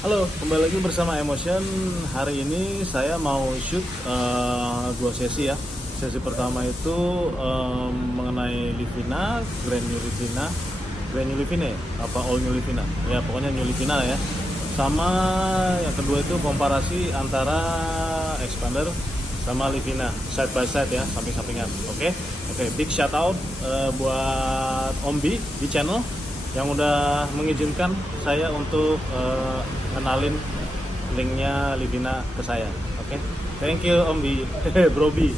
Halo, kembali lagi bersama Emotion. Hari ini saya mau shoot dua sesi ya. Sesi pertama itu mengenai Livina, Grand New Livina, ya? Apa All New Livina? Ya pokoknya New Livina ya. Sama yang kedua itu komparasi antara expander sama Livina, side by side ya, samping-sampingan. Oke, big shout out buat Ombi di channel yang udah mengizinkan saya untuk kenalin linknya Livina ke saya. Oke, thank you Ombi, Brobi.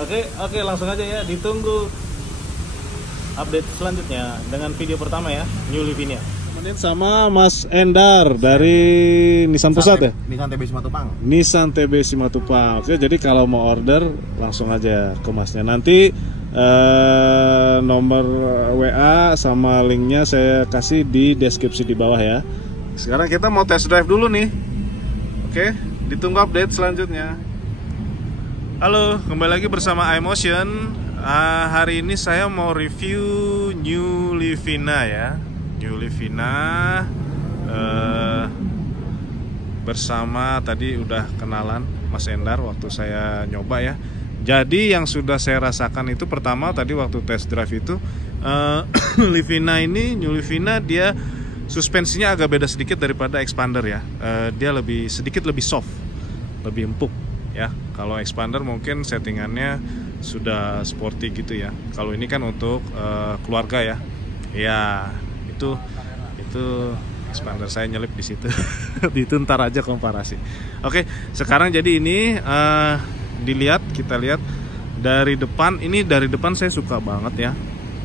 Oke, langsung aja ya, ditunggu update selanjutnya dengan video pertama ya, New Livina. Kemudian sama Mas Endar dari Nissan Pusat ya? Nissan TB Simatupang. Nissan TB Simatupang. Oke, jadi kalau mau order langsung aja ke Masnya. Nanti nomor WA sama linknya saya kasih di deskripsi di bawah ya. Sekarang kita mau test drive dulu nih. Oke, ditunggu update selanjutnya. Halo, kembali lagi bersama iMotion. Hari ini saya mau review New Livina ya. New Livina bersama tadi udah kenalan Mas Endar waktu saya nyoba ya. Jadi yang sudah saya rasakan itu pertama tadi waktu test drive itu Livina ini, New Livina, dia suspensinya agak beda sedikit daripada expander ya. Dia sedikit lebih soft, lebih empuk ya. Kalau expander mungkin settingannya sudah sporty gitu ya. Kalau ini kan untuk keluarga ya. Ya itu expander saya nyelip di situ. Itu ntar aja komparasi. Oke, sekarang jadi ini kita lihat dari depan. Ini dari depan saya suka banget ya,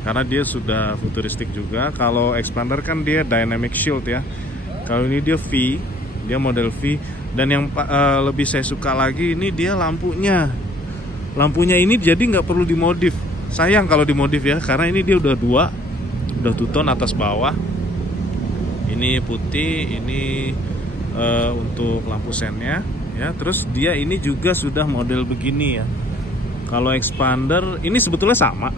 karena dia sudah futuristik juga. Kalau expander kan dia dynamic shield ya. Kalau ini dia V, dia model V. Dan yang lebih saya suka lagi ini dia lampunya. Lampunya ini jadi nggak perlu dimodif. Sayang kalau dimodif ya, karena ini dia udah two tone atas bawah. Ini putih, ini untuk lampu sennya ya. Terus dia ini juga sudah model begini ya. Kalau expander ini sebetulnya sama,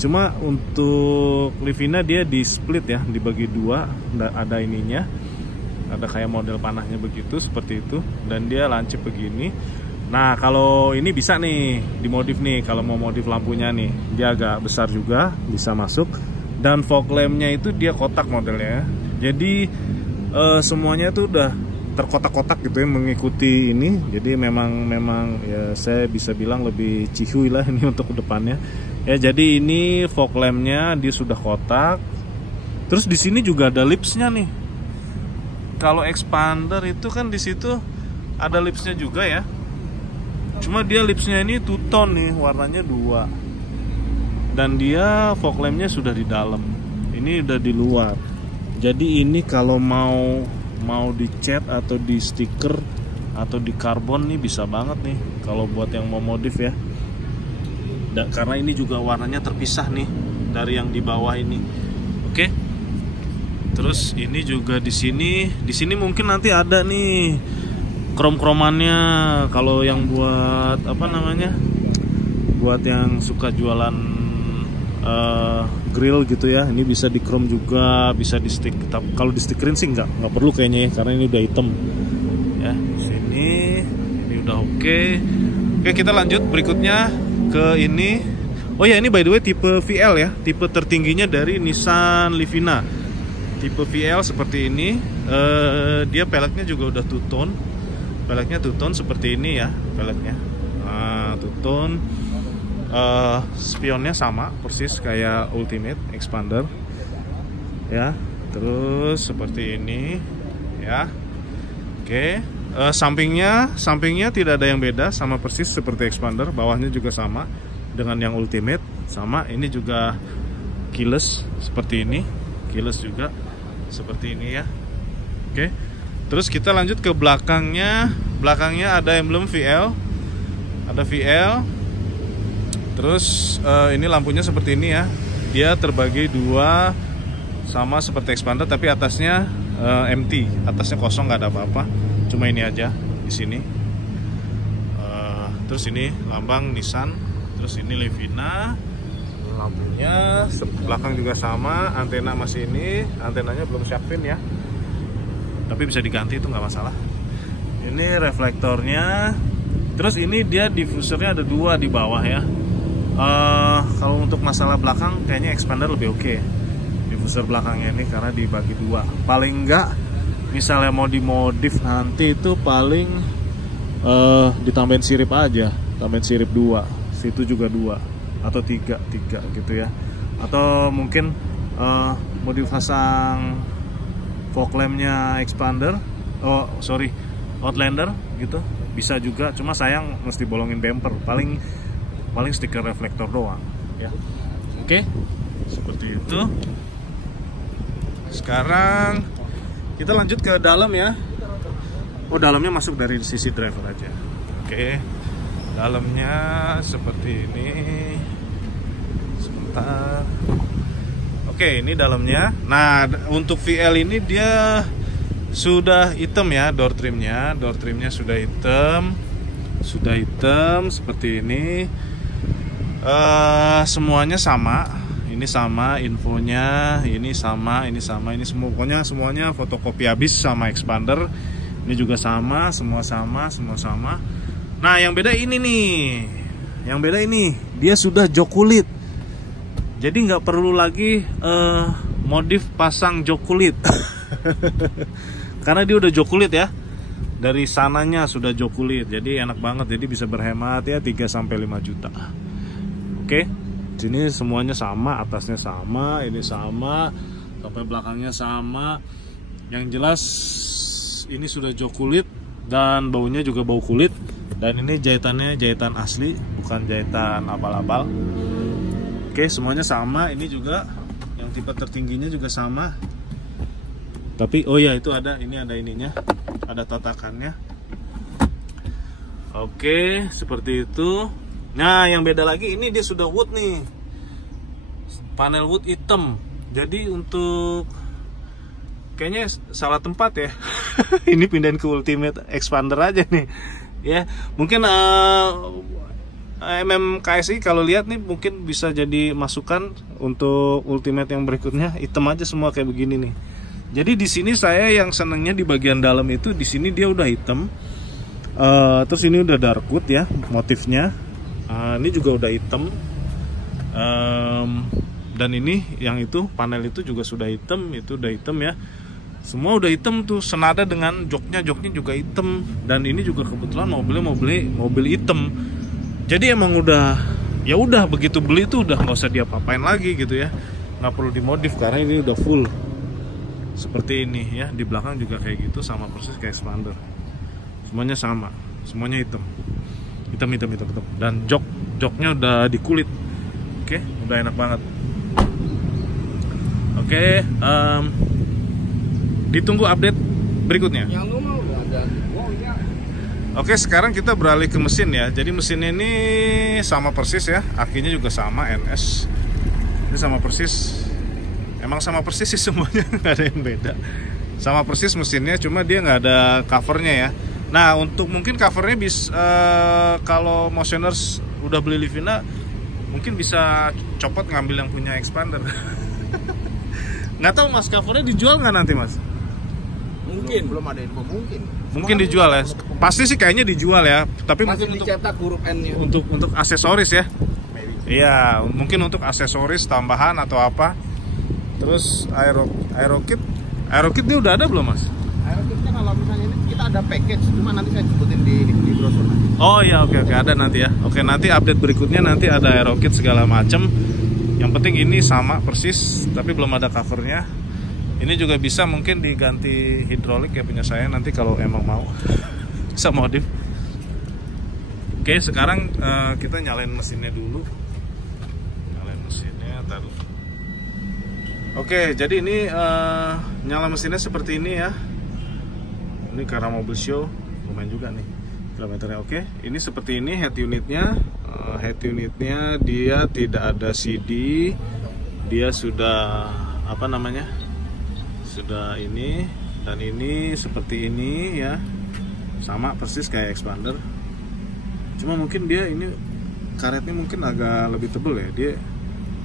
cuma untuk Livina dia di split ya, dibagi dua, ada ininya, ada kayak model panahnya begitu, seperti itu, dan dia lancip begini. Nah kalau ini bisa nih dimodif nih, kalau mau modif lampunya nih, dia agak besar juga, bisa masuk. Dan fog lampnya itu dia kotak modelnya, jadi semuanya tuh udah terkotak-kotak gitu ya, mengikuti ini. Jadi memang ya saya bisa bilang lebih cihuy lah ini untuk kedepannya ya. Jadi ini fog lampnya dia sudah kotak. Terus di sini juga ada lipsnya nih. Kalau expander itu kan di situ ada lipsnya juga ya. Cuma dia lipsnya ini two tone nih, warnanya dua. Dan dia fog lampnya sudah di dalam. Ini udah di luar. Jadi ini kalau mau dicat atau di stiker atau di karbon nih bisa banget nih kalau buat yang mau modif ya. Dan karena ini juga warnanya terpisah nih dari yang di bawah ini. Oke. Terus ini juga di sini mungkin nanti ada nih krom-kromannya kalau yang buat buat yang suka jualan grill gitu ya. Ini bisa di chrome juga, bisa di stick. Kalau di stikerin sih nggak perlu kayaknya ya, karena ini udah hitam ya. Sini ini udah oke. Oke, kita lanjut berikutnya ke ini. Oh ya, ini by the way tipe VL ya, tipe tertingginya dari Nissan Livina. Tipe VL seperti ini. Dia peleknya juga udah two tone. Peleknya two tone seperti ini ya, peleknya. Nah, two tone. Spionnya sama persis kayak Ultimate Expander ya. Terus seperti ini ya. Oke, sampingnya tidak ada yang beda, sama persis seperti Expander. Bawahnya juga sama dengan yang Ultimate, sama. Ini juga keyless seperti ini, keyless juga seperti ini ya. Oke, terus kita lanjut ke belakangnya. Belakangnya ada emblem VL, ada VL. Terus ini lampunya seperti ini ya. Dia terbagi dua, sama seperti expander, tapi atasnya empty, atasnya kosong, nggak ada apa-apa. Cuma ini aja di sini. Terus ini lambang Nissan. Terus ini Livina. Lampunya belakang juga sama. Antena masih ini. Antenanya belum shark fin ya. tapi bisa diganti, itu nggak masalah. Ini reflektornya. Terus ini dia diffusernya ada 2 di bawah ya. Kalau untuk masalah belakang kayaknya expander lebih oke. Diffuser belakangnya ini karena dibagi 2. Paling enggak misalnya mau dimodif nanti itu paling ditambahin sirip aja, tambahin sirip 2, situ juga 2 atau 3 gitu ya. Atau mungkin mau dipasang fog lampnya expander, Outlander gitu, bisa juga. Cuma sayang mesti bolongin bumper, paling stiker reflektor doang ya. Oke, seperti itu. Sekarang kita lanjut ke dalam ya. Oh, dalamnya masuk dari sisi driver aja. Oke, dalamnya seperti ini. Sebentar. Oke, ini dalamnya. Nah, untuk VL ini dia sudah hitam ya, door trimnya sudah hitam seperti ini. Semuanya sama. Ini sama infonya, ini sama, ini semua, pokoknya semuanya fotokopi habis sama expander. Ini juga sama, semua sama. Nah, yang beda ini nih. Yang beda ini, dia sudah jok kulit. Jadi nggak perlu lagi modif pasang jok kulit. Karena dia udah jok kulit ya. Dari sananya sudah jok kulit. Jadi enak banget, jadi bisa berhemat ya 3-5 juta. Oke. Sini semuanya sama, atasnya sama, ini sama, sampai belakangnya sama. Yang jelas ini sudah jok kulit dan baunya juga bau kulit. Dan ini jahitannya jahitan asli, bukan jahitan abal-abal. Oke, semuanya sama. Ini juga yang tipe tertingginya juga sama. Tapi oh ya, itu ada, ini ada ininya, ada tatakannya. Oke, seperti itu. Nah, yang beda lagi ini dia sudah wood nih. Panel wood hitam. Jadi untuk kayaknya salah tempat ya. Ini pindahin ke Ultimate Expander aja nih. Ya, mungkin MMKSI kalau lihat nih mungkin bisa jadi masukan untuk Ultimate yang berikutnya, hitam aja semua kayak begini nih. Jadi di sini saya yang senengnya di bagian dalam itu, di sini dia udah hitam. Terus ini udah dark wood ya motifnya. Ini juga udah hitam. Dan ini yang itu panel itu juga sudah hitam, itu udah hitam ya. Semua udah hitam tuh, senada dengan joknya juga hitam. Dan ini juga kebetulan mobil hitam. Jadi emang udah, ya udah begitu beli tuh udah nggak usah diapa-apain lagi gitu ya. Nggak perlu dimodif karena ini udah full. Seperti ini ya, di belakang juga kayak gitu, sama persis kayak expander. Semuanya sama, semuanya hitam. Hitam. Dan joknya udah dikulit. Oke, udah enak banget. Oke, ditunggu update berikutnya. Oke, sekarang kita beralih ke mesin ya. Jadi mesinnya ini sama persis ya, akinya juga sama NS. Ini sama persis. Emang sama persis sih semuanya, nggak ada yang beda. Sama persis mesinnya, cuma dia nggak ada covernya ya. Nah, untuk mungkin covernya bisa, kalau motioners udah beli Livina, mungkin bisa copot ngambil yang punya expander. Nggak tahu mas, covernya dijual nggak nanti mas? Mungkin belum ada info, mungkin dijual ya. Pasti sih kayaknya dijual ya. Tapi masih mungkin dicetak huruf N-nya. Untuk aksesoris ya. Iya, mungkin untuk aksesoris tambahan atau apa. Terus aerokit ini udah ada belum mas? Aerokit kan kalau misalnya ini kita ada package, cuma nanti saya sebutin di brosur nanti. Oh iya, oke ada nanti ya. Oke, nanti update berikutnya nanti ada aerokit segala macem. Yang penting ini sama persis, tapi belum ada covernya. Ini juga bisa mungkin diganti hidrolik ya punya saya nanti kalau emang mau. Bisa modif. Oke, sekarang kita nyalain mesinnya dulu. Nyalain mesinnya, taruh. Oke, jadi ini nyala mesinnya seperti ini ya. Ini karena mobil show, lumayan juga nih kilometernya. Oke, ini seperti ini head unitnya. Head unitnya dia tidak ada CD, dia sudah apa namanya? Sudah ini, dan ini seperti ini ya, sama persis kayak expander. Cuma mungkin dia ini karetnya mungkin agak lebih tebal ya. Dia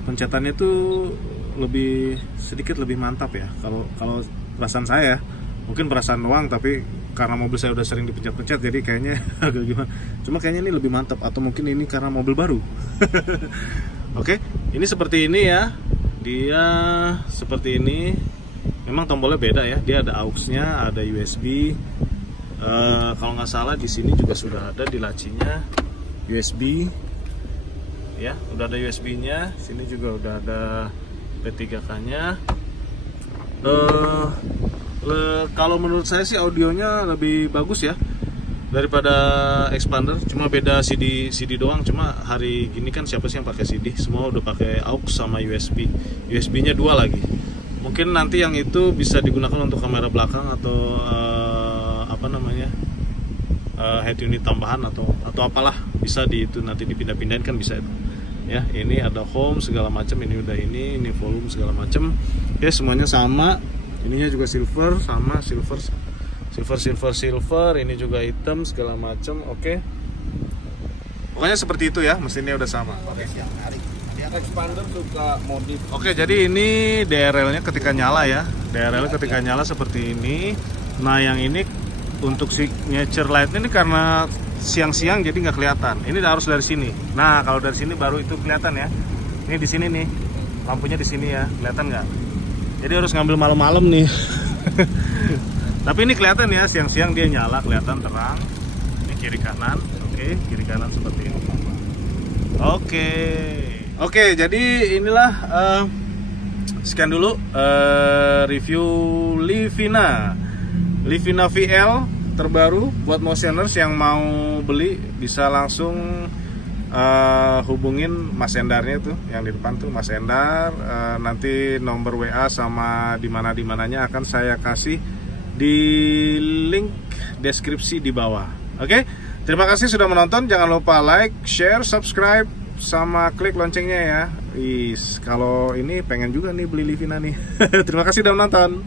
pencetannya tuh sedikit lebih mantap ya. Kalau perasaan saya Mungkin perasaan doang, tapi karena mobil saya udah sering dipencet-pencet jadi kayaknya agak gimana. Cuma kayaknya ini lebih mantap, atau mungkin ini karena mobil baru. Oke, ini seperti ini ya. Dia seperti ini. Memang tombolnya beda ya. Dia ada aux-nya, ada USB. Kalau nggak salah di sini juga sudah ada di lacinya USB. Ya, udah ada USB-nya. Sini juga udah ada P3K-nya. Kalau menurut saya sih audionya lebih bagus ya daripada expander, cuma beda CD doang. Cuma hari gini kan siapa sih yang pakai CD, semua udah pakai aux sama USB-nya 2 lagi. Mungkin nanti yang itu bisa digunakan untuk kamera belakang atau head unit tambahan atau apalah, bisa di itu nanti dipindah-pindahin kan bisa itu. Ya, ini ada home segala macam, ini udah ini volume segala macam. Ya, semuanya sama. Ininya juga silver, sama silver, ini juga hitam segala macam. Oke. Pokoknya seperti itu ya, mesinnya udah sama. Oke. Expander juga modif. Oke, jadi ini DRL-nya ketika nyala ya. DRL ketika nyala seperti ini. Nah, yang ini untuk signature light ini karena siang-siang jadi nggak kelihatan. Ini harus dari sini. Nah, kalau dari sini baru itu kelihatan ya. Ini di sini nih, lampunya di sini ya, kelihatan nggak? Jadi harus ngambil malam-malam nih. Tapi ini kelihatan ya, siang-siang dia nyala, kelihatan terang. Ini kiri kanan, oke, kiri kanan seperti ini. Oke, jadi inilah sekian dulu review Livina VL terbaru. Buat motioners yang mau beli bisa langsung hubungin Mas Endarnya tuh yang di depan tuh, Mas Endar. Nanti nomor WA sama dimananya akan saya kasih di link deskripsi di bawah. Oke, terima kasih sudah menonton. Jangan lupa like, share, subscribe, sama klik loncengnya ya. Kalau ini pengen juga nih beli Livina nih. Terima kasih sudah menonton.